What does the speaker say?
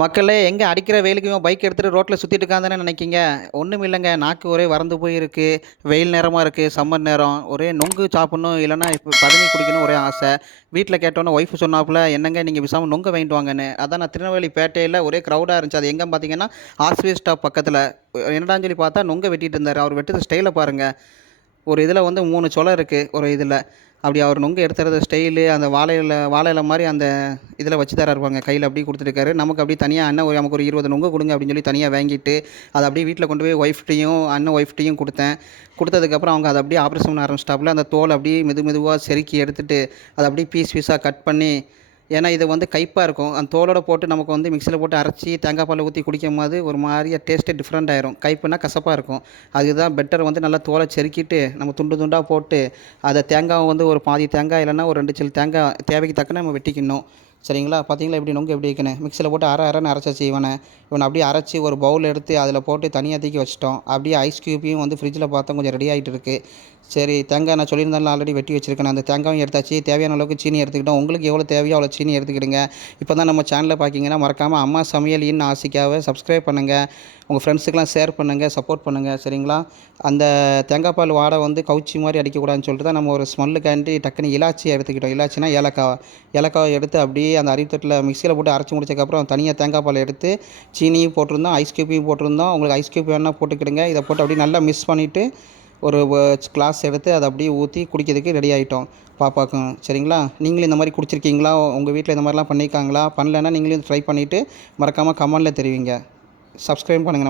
மக்களே எங்கே அடிக்கிற வெயிலுக்கும் பைக் எடுத்துகிட்டு ரோட்டில் சுற்றிட்டு இருக்காங்கன்னு நினைக்கிங்க. ஒன்றும் இல்லைங்க, நாக்கு ஒரே வறண்டு போயிருக்கு. வெயில் நேரமாக இருக்குது, சம்மர் நேரம். ஒரே நொங்கு சாப்பிட்ணும், இல்லைன்னா இப்போ பதனி குடிக்கணும் ஒரே ஆசை. வீட்டில் கேட்டோன்னே ஒய்ஃபு சொன்னாப்புல, என்னங்க நீங்கள் பேசாமல் நொங்கு வாங்கிட்டு வாங்கன்னு. அதான் நான் திருநெல்வேலி பேட்டையில் ஒரே க்ரௌடாக இருந்துச்சு. அது எங்கே பார்த்தீங்கன்னா, ஆஸ்வே ஸ்டாப் பக்கத்தில். என்னடான்னு சொல்லி பார்த்தா நொங்க வெட்டிட்டு இருந்தார். அவர் வெட்டுற ஸ்டைலை பாருங்கள். ஒரு இதில் வந்து 3 சொலை இருக்குது ஒரு இதில். அப்படி அவர் நொங்கு எடுத்துறது ஸ்டைலு, அந்த வாழை இலை மாரி அந்த இதில் வச்சு தராரு பாருங்க, கையில் அப்படியே கொடுத்துருக்காரு. நமக்கு அப்படியே தனியாக அண்ணன் நமக்கு ஒரு 20 நொங்கு கொடுங்க அப்படின்னு சொல்லி தனியாக வாங்கிட்டு, அதை அப்படியே வீட்டில் கொண்டு போய் ஒய்ஃப்ட்டையும் அண்ணன் ஒய்ஃப்ட்டையும் கொடுத்தேன். கொடுத்ததுக்கப்புறம் அவங்க அதை அப்படியே ஆப்ரேஷன் பண்ண ஆரம்பிச்சிட்டாப்புல. அந்த தோலை அப்படியே மெதுவாக செருக்கி எடுத்துட்டு, அதை அப்படியே பீஸ் பீஸாக கட் பண்ணி, ஏன்னா இது வந்து கைப்பாக இருக்கும். அந்த தோலோட போட்டு நமக்கு வந்து மிக்ஸியில் போட்டு அரைச்சி தேங்காய் பால் ஊற்றி குடிக்கும்போது ஒரு மாதிரியா டேஸ்ட்டே டிஃப்ரெண்ட் ஆயிரும். கைப்புனா கசப்பாக இருக்கும். அதுதான் பெட்டர். வந்து நல்லா தோலை செருக்கிட்டு நம்ம துண்டு துண்டாக போட்டு, அதை தேங்காய் வந்து ஒரு பாதி தேங்காய் இல்லைன்னா ஒரு 2 சில்லு தேங்காய் தேவைக்கு தக்கன நம்ம வெட்டிக்கணும். சரிங்களா? பார்த்தீங்களா எப்படி நொங்கு எப்படி வைக்கணும்? மிக்ஸியில் போட்டு அரைன்னு அரைச்சாச்சு இவனை அப்படியே அரைச்சி ஒரு பவுல் எடுத்து அதில் போட்டு தனியாக தூக்கி வச்சிட்டோம். அப்படியே ஐஸ் க்யூப்பையும் வந்து ஃப்ரிட்ஜில் பார்த்தா கொஞ்சம் ரெடி ஆகிட்டு இருக்குது. சரி, தேங்காய் நான் சொல்லியிருந்தாலும் ஆல்ரெடி வெட்டி வச்சுருக்கேன். அந்த தேங்காயும் எடுத்தாச்சு. தேவையான அளவுக்கு சீனி எடுத்துக்கிட்டோம். உங்களுக்கு எவ்வளோ தேவையோ அவ்வளோ சீனி எடுத்துக்கிடுங்க. இப்போ தான் நம்ம சேனலை பார்க்கிங்கன்னா மறக்காமல் அம்மா சமையல் இன் ஆசிக்காவை சப்ஸ்கிரைப் பண்ணுங்கள். உங்கள் ஃப்ரெண்ட்ஸுக்கெலாம் ஷேர் பண்ணுங்கள், சப்போர்ட் பண்ணுங்கள். சரிங்களா? அந்த தேங்காய் பால் வாடை வந்து கவுச்சி மாதிரி அடிக்கக்கூடாதுன்னு சொல்லிட்டு தான் நம்ம ஒரு ஸ்மெல்லுக்காண்டி டக்குன்னு இலாச்சியை எடுத்துக்கிட்டோம். இலாச்சினா ஏலக்காவை எடுத்து அப்படியே அந்த அரித்தட்டில் மிக்ஸியில் போட்டு அரைச்சி முடிச்சதுக்கப்புறம் தனியாக தேங்காய் பால் எடுத்து சீனியும் போட்டிருந்தோம், ஐஸ் க்யூப்பையும் போட்டிருந்தோம். உங்களுக்கு ஐஸ் க்யூப் வேணால் போட்டுக்கிடுங்க. இதை போட்டு அப்படியே நல்லா மிக்ஸ் பண்ணிவிட்டு ஒரு கிளாஸ் எடுத்து அதை அப்படியே ஊற்றி குடிக்கிறதுக்கு ரெடி ஆகிட்டோம் பாப்பாக்கும். சரிங்களா? நீங்களும் இந்த மாதிரி குடிச்சிருக்கீங்களா? உங்கள் வீட்டில் இந்த மாதிரிலாம் பண்ணியிருக்காங்களா? பண்ணலைன்னா நீங்களும் ட்ரை பண்ணிவிட்டு மறக்காமல் கமெண்டில் தெரிவிங்க. சப்ஸ்கிரைப் பண்ணுங்கள்.